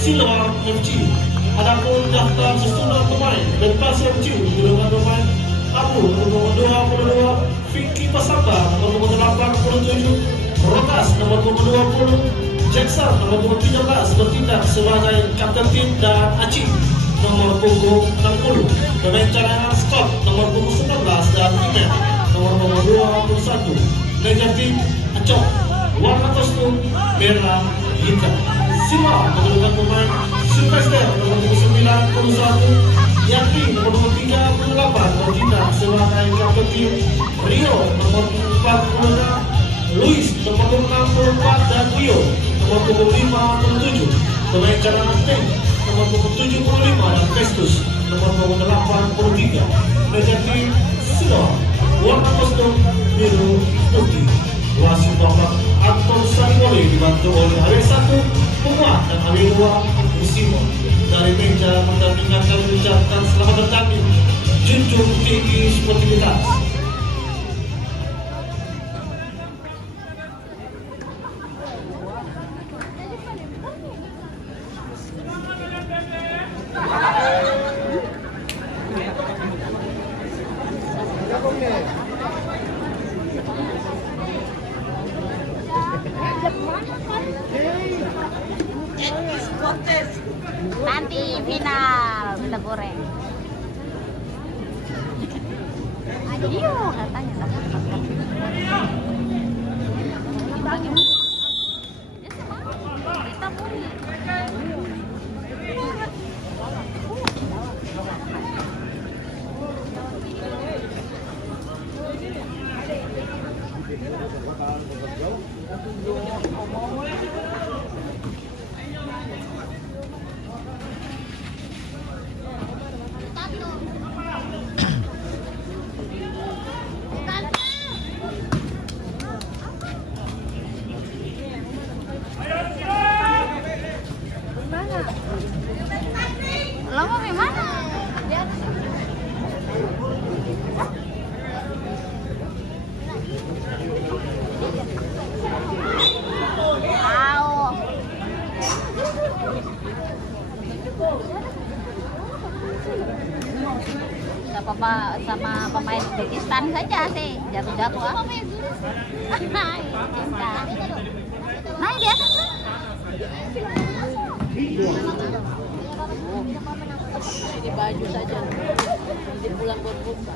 Siloam FC. Adapun daftar susunan pemain dan Persib FC dengan pemain Abu nomor 22, Vicky Pasamba nomor 87, Rokas nomor 20, Jackson nomor 13 bertindak sebagai kapten tim dan Aci nomor punggung 60. Pemain cadangan Scott nomor punggung 19 dan Imen nomor 21. Negatif Acok, warna kostum merah hitam. Sima mengeluarkan pemain Sylvester nomor 91, Yaki nomor 38 bertindak sebagai kapten tim, Rio nomor 46, Luis nomor 64 dan Rio nomor 57. Pemain cadangan Pink nomor 75 dan Festus nomor 83. Negatif Silo, warna kostum biru putih. Wasit Bapak Anton Sanibole dibantu oleh HW1 Penguat dan HW2 Musimo. Dari meja pendampingan kami ucapkan selamat datang, junjung tinggi sportivitas. Nanti final kita goreng. Iyo katanya. Kita punya. Lo mau gimana? Sama pemain Uzbekistan saja sih, jatuh-jatuh ah. Nah, biasa Ini baju saja, nanti pulang buat buka.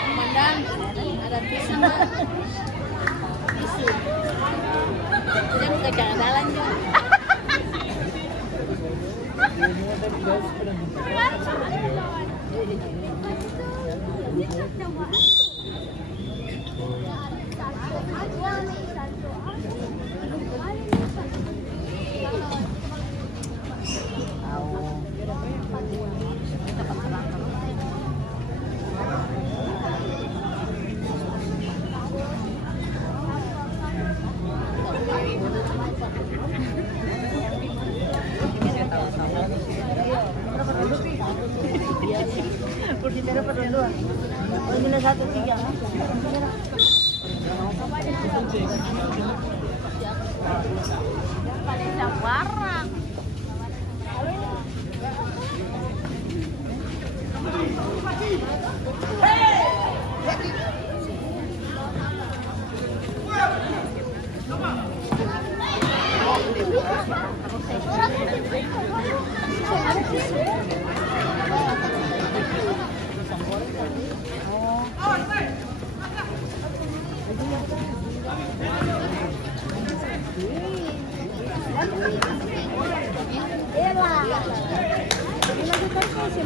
Komandan, ada tisu. Jangan kejagalan juga.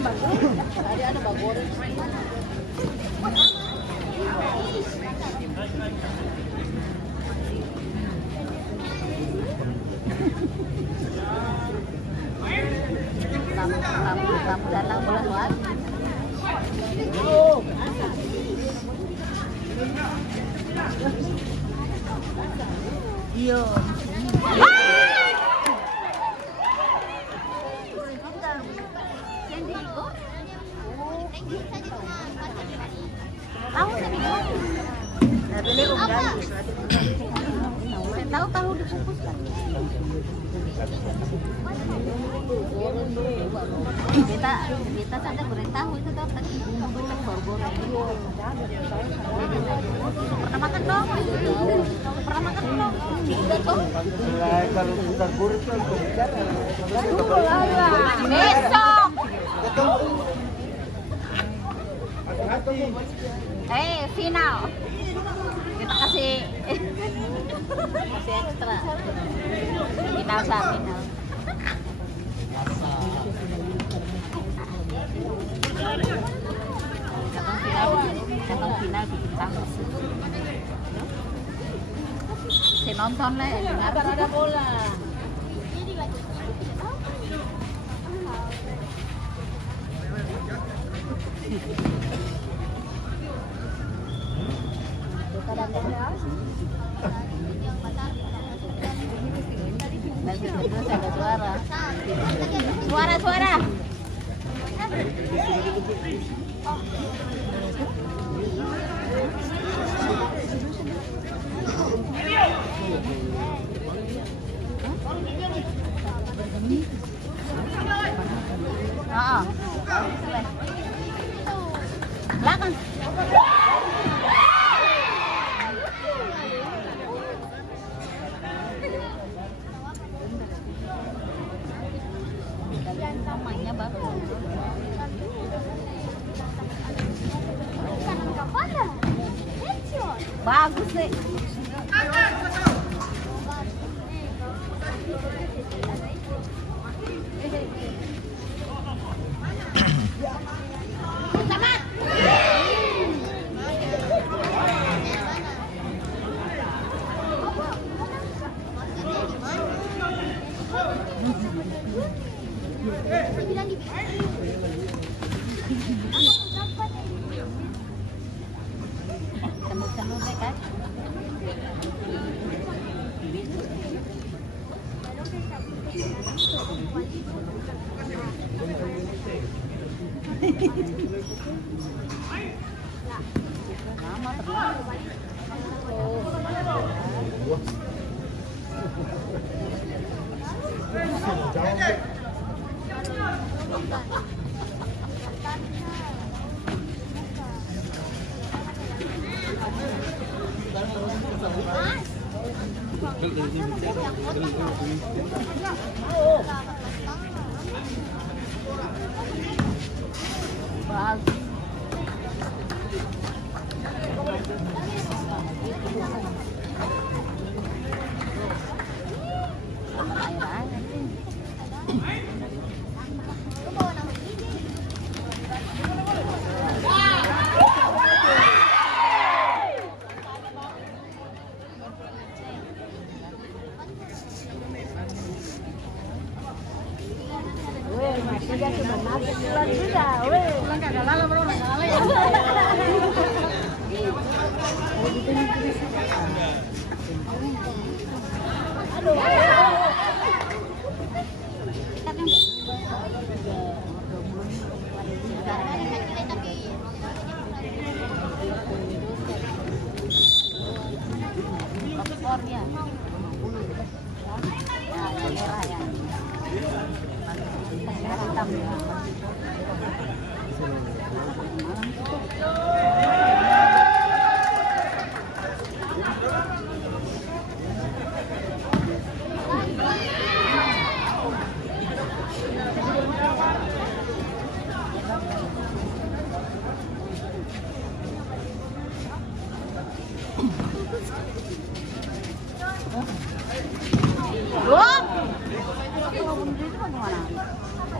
Tadi ada bagoreng. Tamu datang bulan luar. Iya. Tahu saya bilang. Nah, beli unggahan. Saya tahu dikukus kan. Kita ada goreng tahu itu tuh tadi bumbu baru goreng. Pernah makan dong? Pernah makan dong? Udah tuh. Kalau sudah gurih kan Besok. Final. Kita kasih ekstra. Final. Kadang final bikin tangis. Saya nonton lah. Ada bola. Terus ada suara. Belakang. Namanya bagus. Bagus sih. Temu-temu kan? Lama terlalu. Bagus.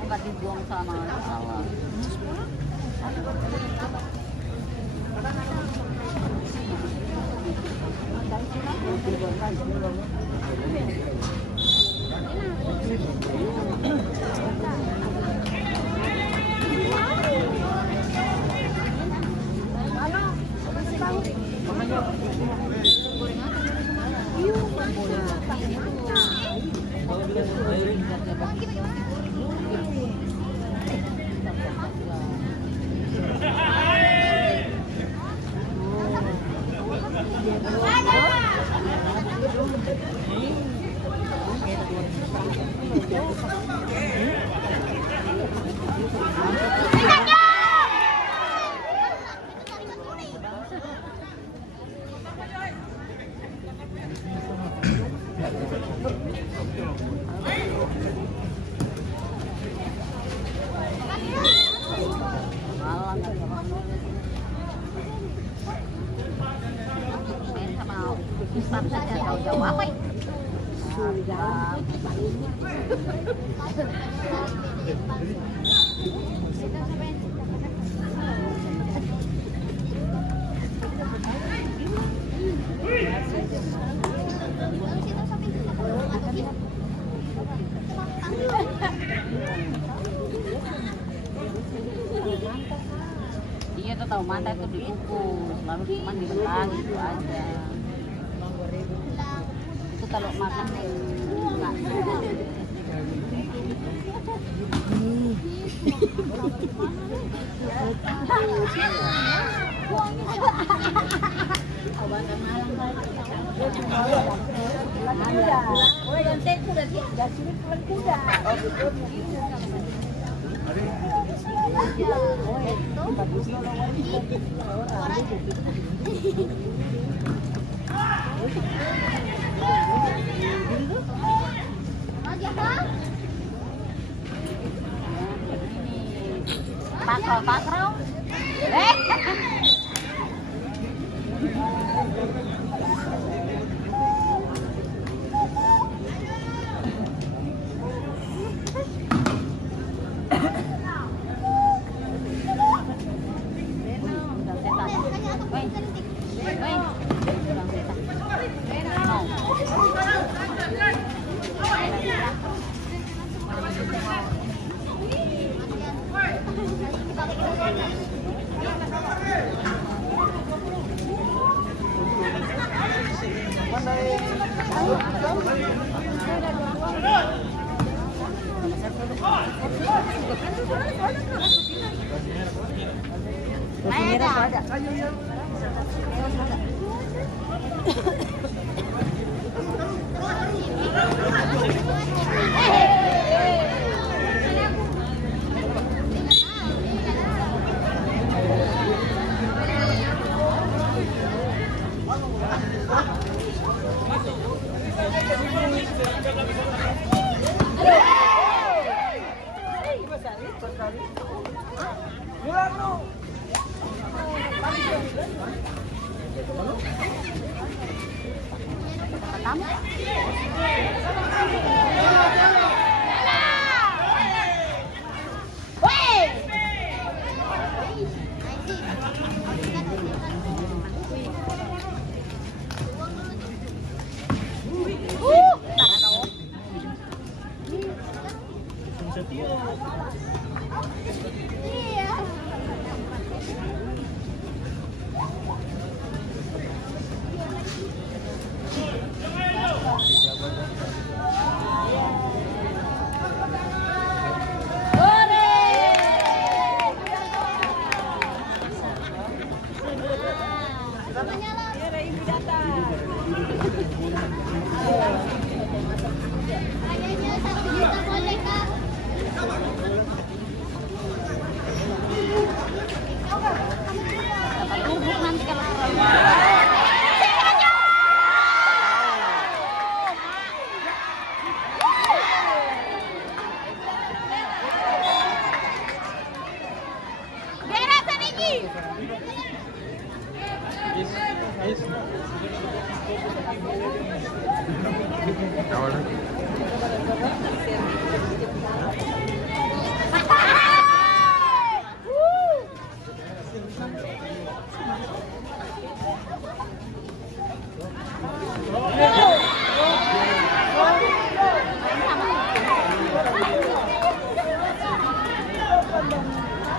Enggak dibuang sana. Jauh apa ya? Iya tuh tahu manta itu dikukus, lalu cuma dibentang gitu aja. Itu kalau makan enggak. Takraw. Kawan.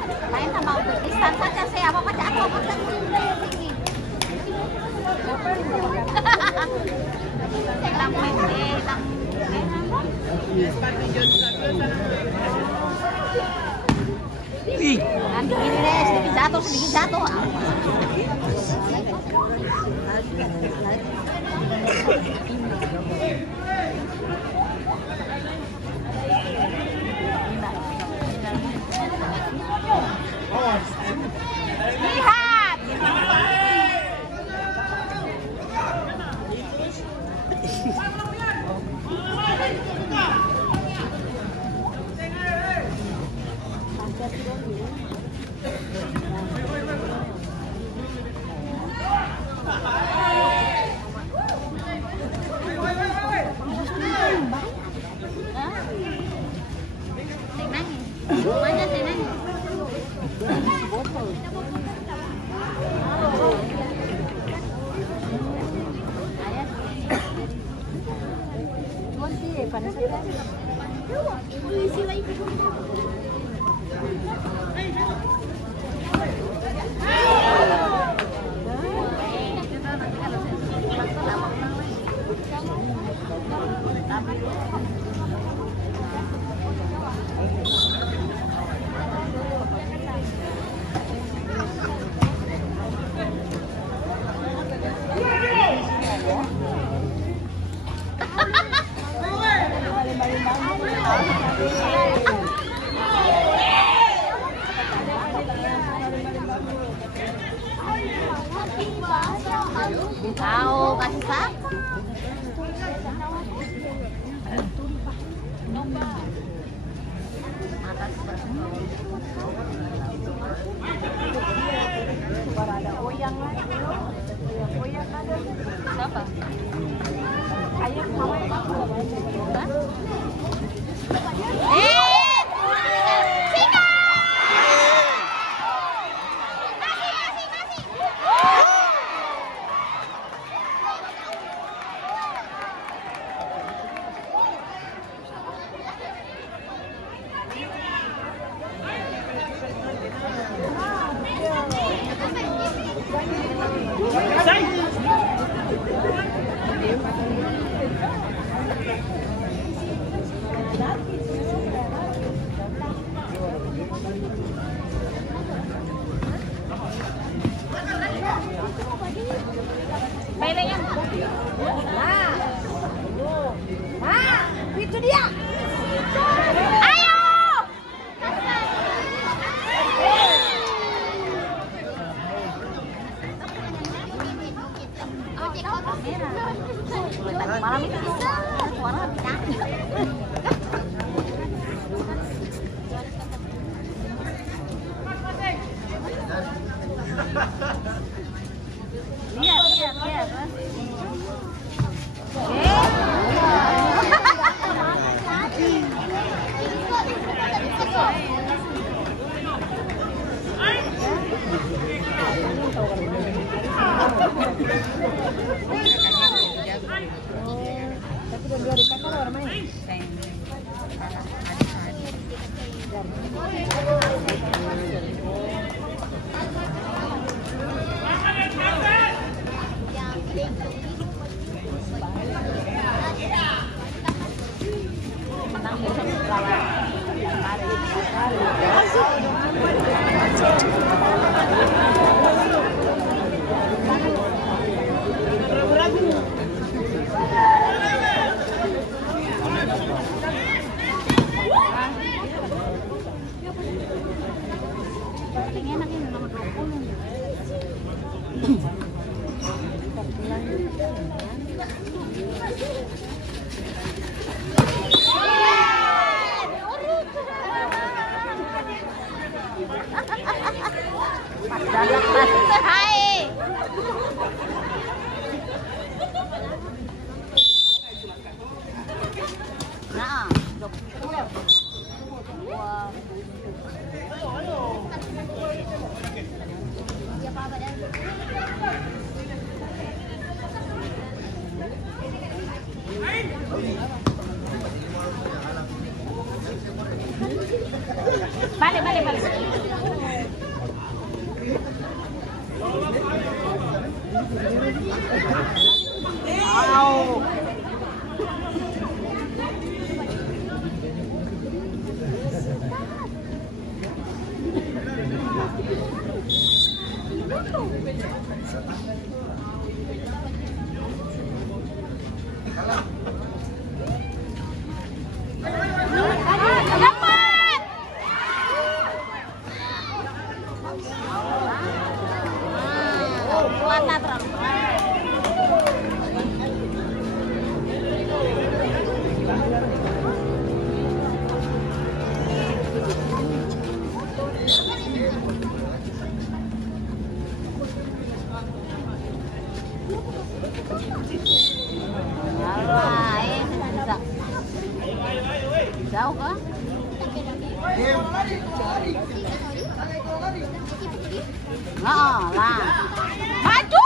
Lain sama Uzbekistan saja saya apa pada aku apa saja tinggi. Hitam pendek, hitam. Nanti gini deh, sedikit jatuh. Lihat. Mana senang? Tahu kasih siapa? Ada oyang lagi. Oyang ada. Siapa? Ayam mau. Itu dia. Ayo. Malam itu suara pecah. Lihat. Balik. Wow. Warna terang. Jauh kah? Nah, lah. Maju.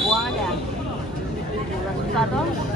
Buang aja. Susah dong.